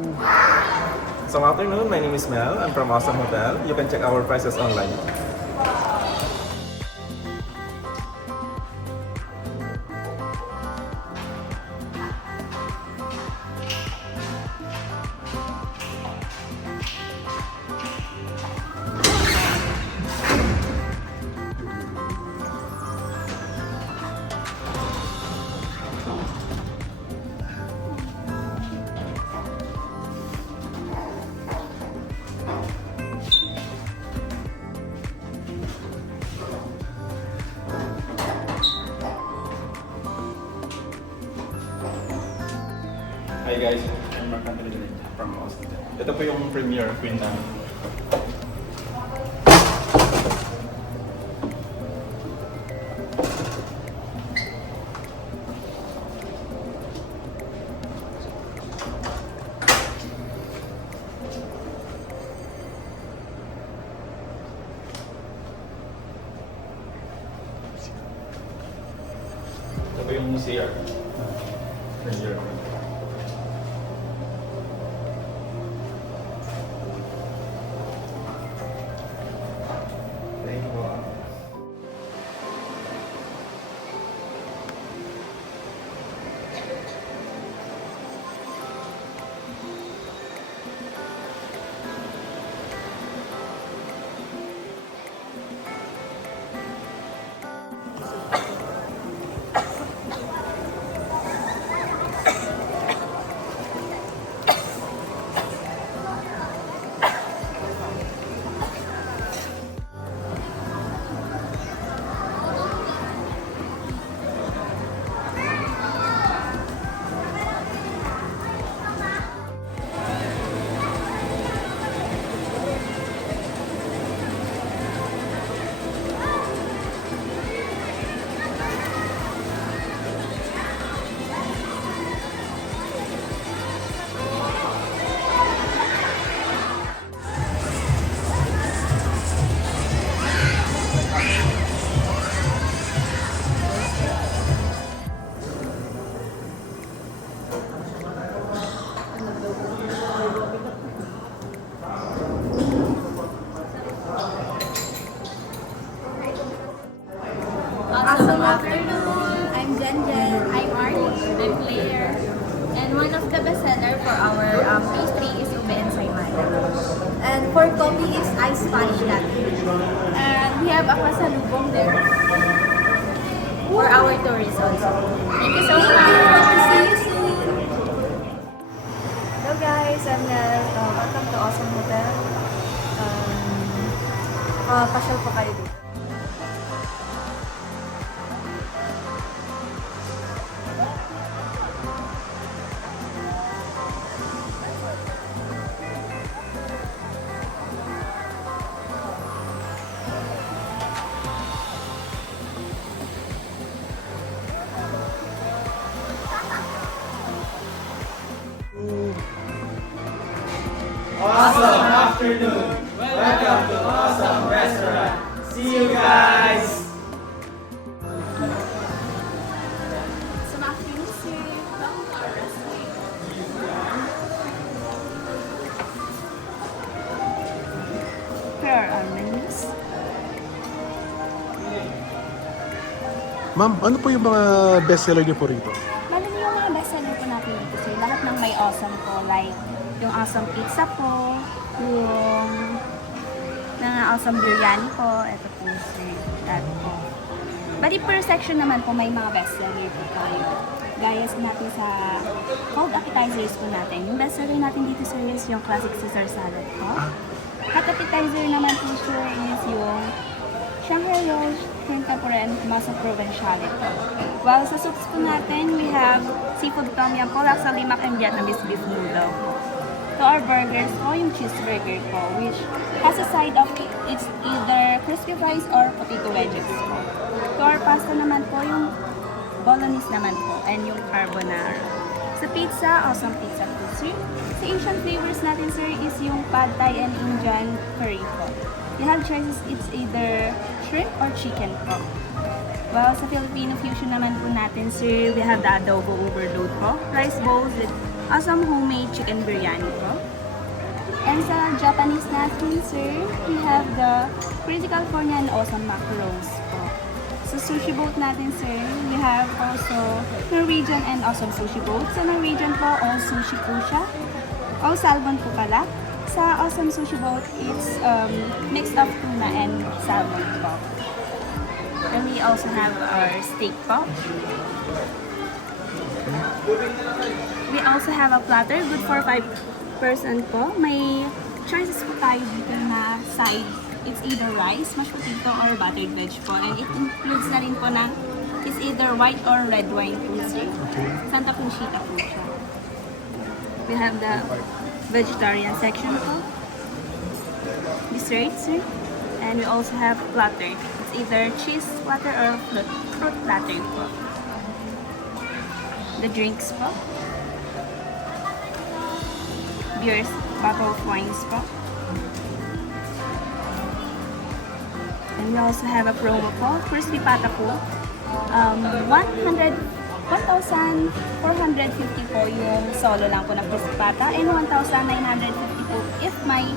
So afternoon, my name is Mel. I'm from Awesome Hotel. You can check our prices online. Hi guys, I'm Mark Anthony from Austin. Ito po yung premiere queen namin. Ito po yung CR. Premiere naman. Awesome afternoon! I'm Jen. I'm Arnie. I'm Claire. And one of the bestseller for our pastry is ube and saymay. And for coffee is iced Spanish latte. And we have a pasalubong there for our tourists also. Thank you so much! See you soon! Hello guys, I'm Nel. Welcome to Awesome Hotel. Pasyal po kayo dito. Awesome afternoon! Welcome to Awesome Restaurant! See you guys! Awesome afternoon, sir. Welcome to our restaurant. Here are our menus. Ma'am, ano po yung mga bestseller niyo po rito? Lalo yung mga bestseller po natin dito sir. Lahat ng may awesome po. Like, yung awesome pizza po, yung mga awesome biryani po. Ito po sir. Lahat po. Bali per section naman po may mga bestseller po tayo. Gaya natin sa cold appetizers po natin. Yung bestseller natin dito sir is yung classic Caesar salad po. Hot appetizer naman po sir is yung Shanghai roll, shrimp tempura, and masa provinciale po. While sa soups po natin, we have seafood tom yum po, laksa limak, and Vietnamese beef noodle po. To our burgers po, yung cheeseburger po, which has a side of it's either crispy fries or potato wedges po. To our pasta naman po, yung bolognese naman po, and yung carbonara. Sa pizza, awesome pizza po sir. Sa Asian flavors natin sir is yung pad thai and Indian curry po. You have choices, it's either shrimp or chicken po. Well, sa Filipino fusion naman po natin, sir, we have the adobo overload po. Rice bowls with awesome homemade chicken biryani po. And sa Japanese natin, sir, we have the Pretty California and awesome macarons po. Sa sushi boat natin, sir, we have also Norwegian and awesome sushi boat. Sa Norwegian po, all sushi po siya. All salmon po pala. Sa awesome sushi boat, it's mixed of tuna and salmon po. Then we also have our steak po. We also have a platter, good for 5 person po. May choices po tayo dito na side. It's either rice, mashed potato, or buttered veg po. And it includes na rin po ng, it's either white or red wine po sir. Santa Conchita po siya. We have the vegetarian section po. Dessert, sir. And we also have platter. It's either cheese platter or fruit platter po. The drinks po. Beers, bottle of wines po. And we also have a promo po. Crispy pata po. 1,450 po yung solo lang po na crispy pata. And 1,950 po if may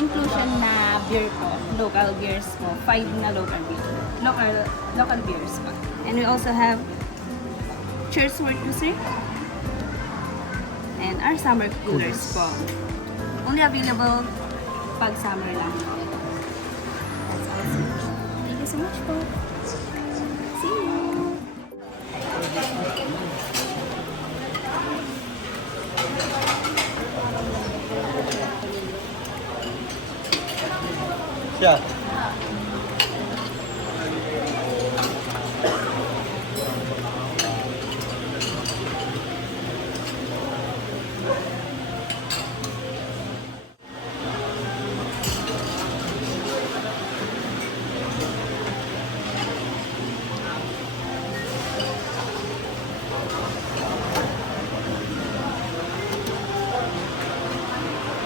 inclusion na beer po. Local beers po. 5 na local beer. Local beers po. And we also have church wort po sir. And our summer coolers po. Only available pag summer lang. That's all, sir. Thank you so much po. See you! Siya.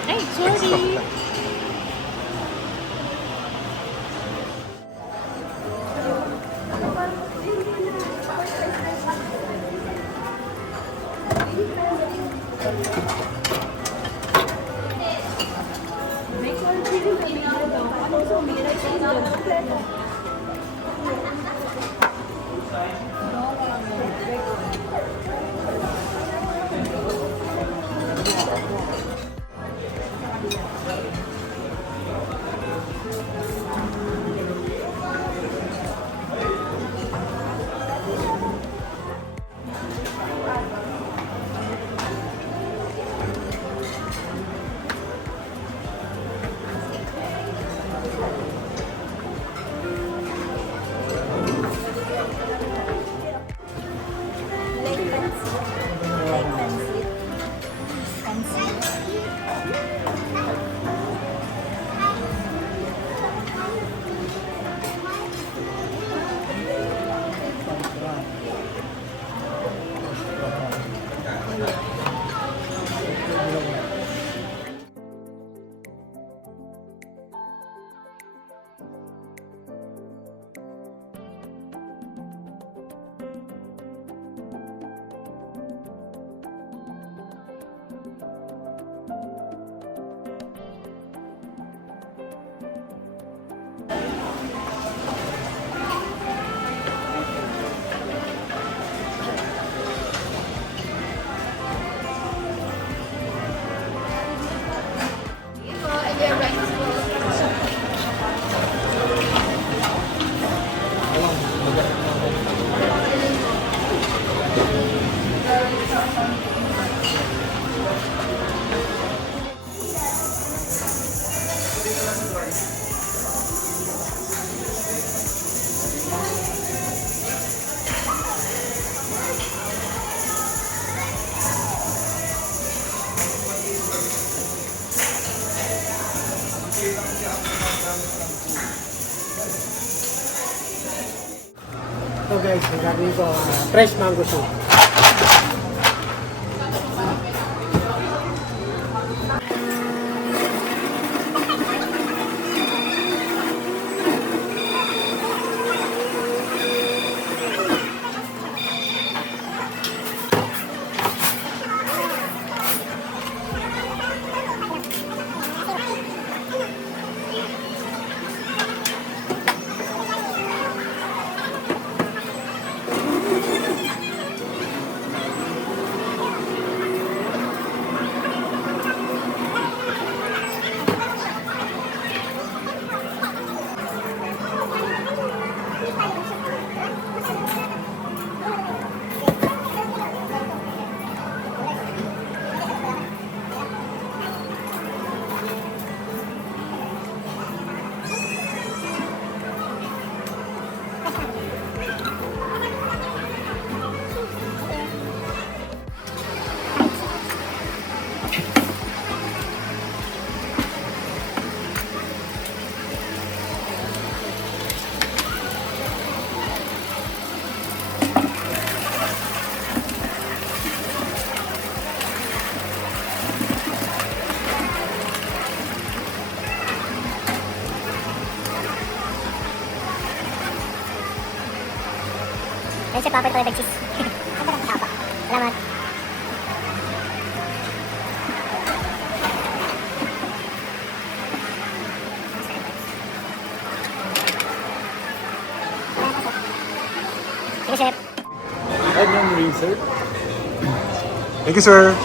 Ay, sorry! Ito guys, ang gagawin ko, fresh mango soup. Papa ito cheese. Salamat. Sige, chef. Onion ring, sir. Thank you, sir.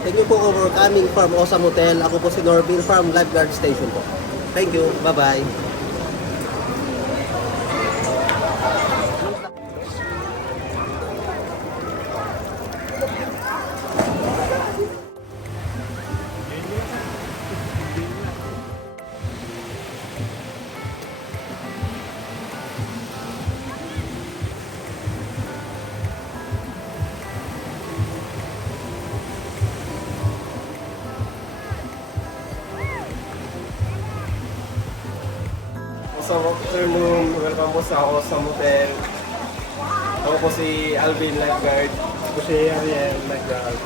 Thank you po for coming from Osam Hotel. Ako po si Norvin from Lifeguard Station po. Thank you. Bye-bye. Awesome afternoon. Welcome po sa Awesome Hotel. Ako po si Alvin Lifeguard. Ako si Ariel, nag-guard.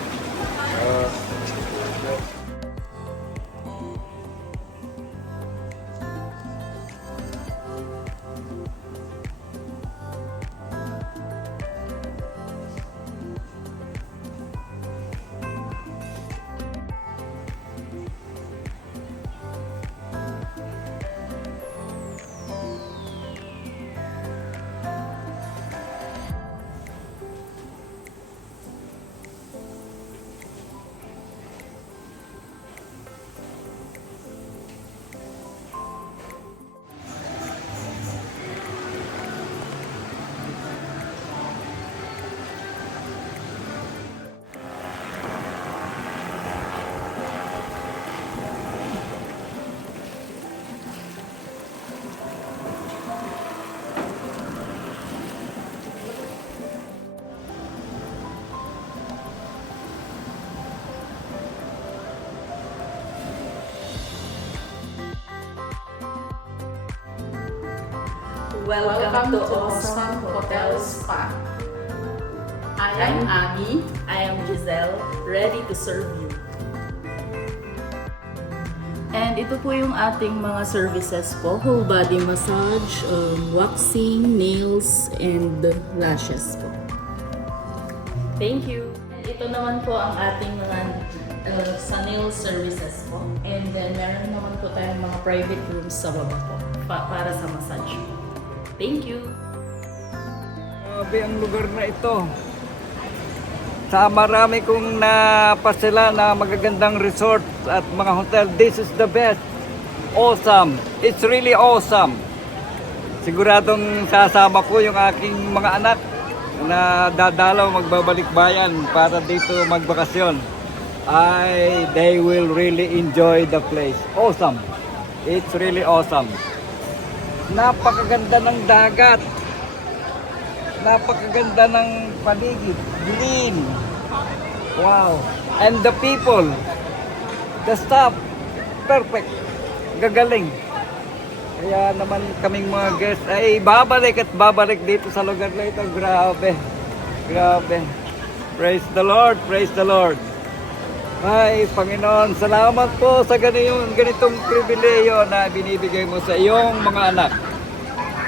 Welcome to Awesome Hotel Spa. I am Ami. I am Giselle, ready to serve you. And ito po yung ating mga services po. Whole body massage, waxing, nails, and lashes po. Thank you. And ito naman po ang ating mga sa nail services po. And then meron naman po tayong mga private rooms sa baba po para sa massage po. Thank you. Grabe ang lugar na ito. Sa marami kong napasila na magagandang resort at mga hotel, this is the best. Awesome. It's really awesome. Siguradong sasama ko yung aking mga anak na dadalaw magbabalik bayan para dito magbakasyon. They will really enjoy the place. Awesome. It's really awesome. Napakaganda ng dagat. Napakaganda ng paligid. Green. Wow. And the people. The staff. Perfect. Gagaling. Kaya naman kaming mga guests ay babalik at babalik dito sa lugar na ito. Grabe. Grabe. Praise the Lord. Praise the Lord. Ay, Panginoon, salamat po sa ganitong pribileyo na binibigay mo sa iyong mga anak.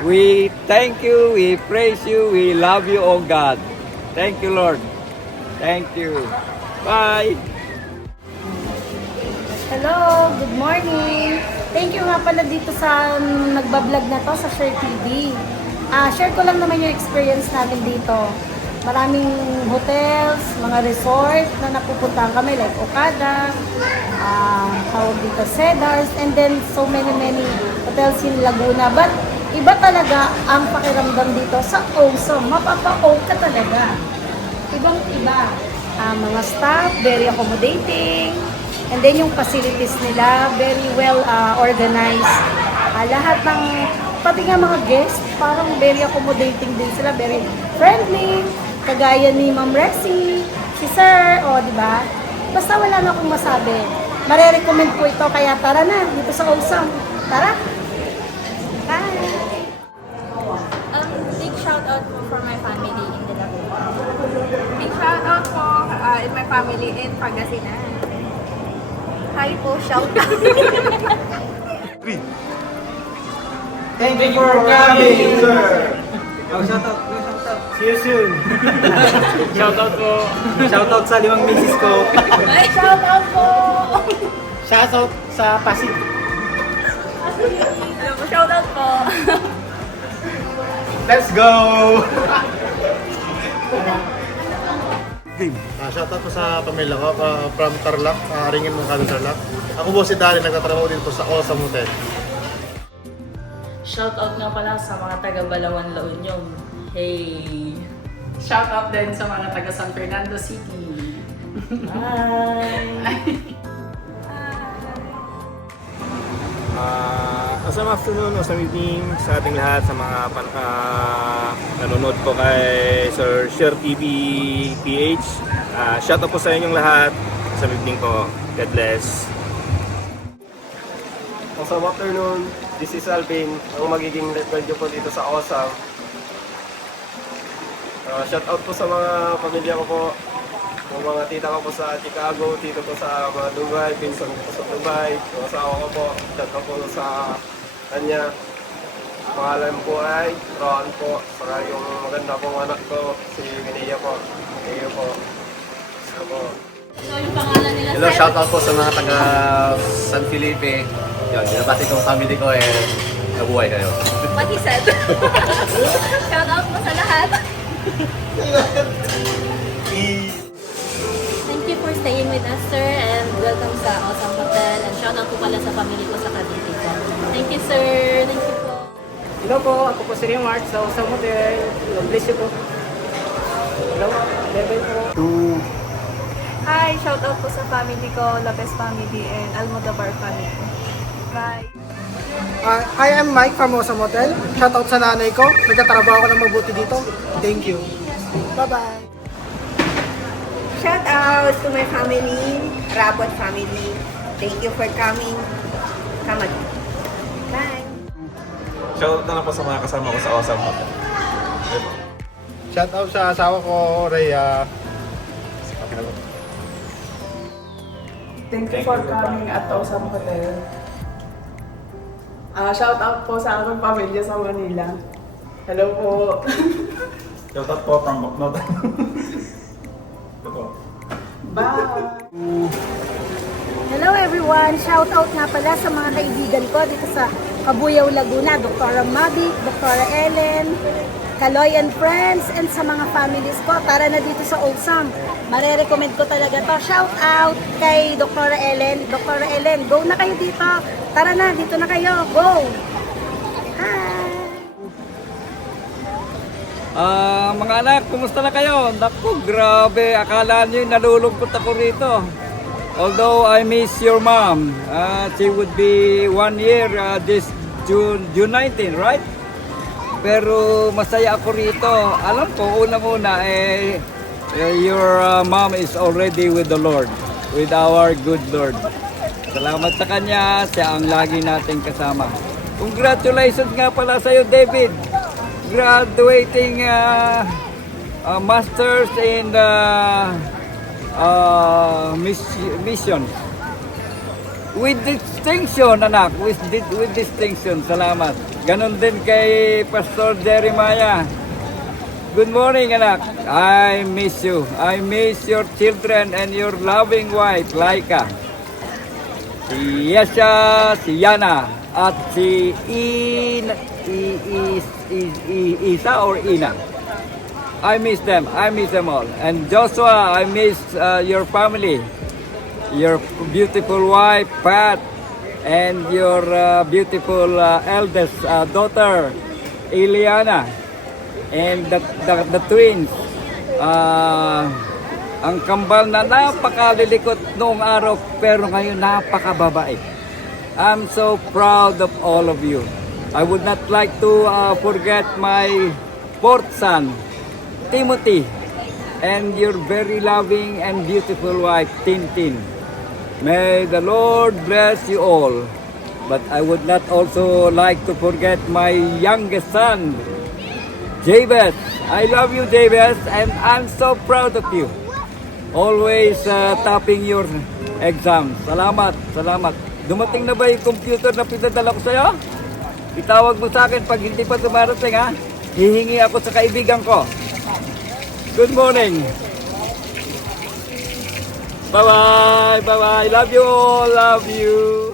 We thank you, we praise you, we love you, oh God. Thank you, Lord. Thank you. Bye. Hello, good morning. Thank you nga pala dito sa nagbablog na to sa Share TV. Share ko lang naman yung experience namin dito. Maraming hotels, mga resort na napupuntahan kami like Okada, tawag dito Cedars, and then so many hotels in Laguna. But iba talaga ang pakiramdam dito sa Awesome. Mapapa-own ka talaga. Ibang-iba. Mga staff, very accommodating. And then yung facilities nila, very well organized. Lahat ng, pati nga mga guests, parang very accommodating din sila, very friendly. Kagaya ni Ma'am Rexy, si Sir, di ba? Basta wala na akong masabi. Mare-recommend ko ito, kaya tara na, dito sa Awesome. Tara! Bye! Big shout out po for my family in the Laguna. Big shout out po in my family in Pangasinan. Hi po, shout out. Thank you for coming, sir. Shout out. See you soon. Shout out po. Shout out sa 5 misis ko. Shout out po! Shout out sa Pasig. Shout out po. Let's go! Shoutout po sa pamilya ko from Tarlac, Ringin Mungkado, Tarlac. Ako po si Darren, nagtatrabaho din po sa Awesome Hotel. Shoutout nga pala sa mga taga Balawan, La Union. Hey! Shout out din sa mga taga San Fernando City. Bye! Awesome afternoon, awesome evening sa ating lahat, sa mga nanonood po kay Sir Share TV PH. Shout out po sa inyong lahat. Awesome evening po. God bless. Awesome afternoon. This is Alvin, ang magiging radio po dito sa Awesome. Shout out po sa mga pamilya ko po. Yung mga tita ko po sa Chicago, tito po sa mga Dubai, pinsan ko po sa Dubai, yung asawa ko po, shout out po sa kanya. Pangalan po ay Ron po, saka yung maganda pong anak ko, si Minia po. Thank you po. Ano po. Hello, shout out po sa mga taga San Felipe. Yun, binabati kong family ko nabuhay kayo. What he said. Shout out po sa lahat. Thank you for staying with us, sir, and welcome sa Awesome Hotel. And shout out po pala sa family ko sa Cavite po. Thank you, sir. Thank you po. Hello po, ako po si Remart sa Awesome Hotel. God bless you po. Hello, level po. Hi, shout out po sa family ko, Lopez family and Almodovar family. Bye. I am Mike from Awesome Hotel. Shout out sa nanay ko. Nagtatrabaho ko ng mabuti dito. Thank you. Bye-bye. Shout out to my family, Rabot family. Thank you for coming. Come again. Bye. Shout out na lang po sa mga kasama ko sa Awesome Hotel. Shoutout sa asawa ko, Rhea. Thank you for coming at Awesome Hotel. Shout out po sa aking pamilya sa Manila. Hello po. Shout out po from Buknod. Bye! Hello everyone! Shout out nga pala sa mga kaibigan ko dito sa Cabuyao, Laguna, Dr. Mavic, Dr. Ellen, Kaloy and Friends, and sa mga families ko. Tara na dito sa Awesome. Mare-recommend ko talaga to. Shout out kay Dr. Ellen. Dr. Ellen, go na kayo dito. Tara na, dito na kayo. Go! Hi! Mga anak, kumusta na kayo? Naku, grabe. Akala nyo nalulungkot ako rito. Although I miss your mom. She would be 1 year this June 19, right? Pero masaya ako rito. Alam ko, unang-una, your mom is already with the Lord. With our good Lord. Salamat sa Kanya. Siya ang lagi nating kasama. Congratulations nga pala sa'yo, David. Graduating masters in mission. With distinction, anak. With distinction. Salamat. Ganon din kay Pastor Jeremiah. Good morning, anak. I miss you. I miss your children and your loving wife, Laika. Si Yesha, si Yana, at si Isa or Ina. I miss them. I miss them all. And Joshua, I miss your family. Your beautiful wife, Pat, and your beautiful eldest daughter, Eliana, and the twins. Ang kambal na napakalilikot noong araw, pero ngayon napakababae. I'm so proud of all of you. I would not like to forget my fourth son, Timothy, and your very loving and beautiful wife, Tintin. May the Lord bless you all. But I would not also like to forget my youngest son, Jabez. I love you, Jabez, and I'm so proud of you. Always topping your exams. Salamat, salamat. Dumating na ba yung computer na pinadala ko sa'yo? Itawag mo sa akin pag hindi pa dumarating, ha? Hihingi ako sa kaibigan ko. Good morning. Bye-bye. Bye-bye. Love you all. Love you.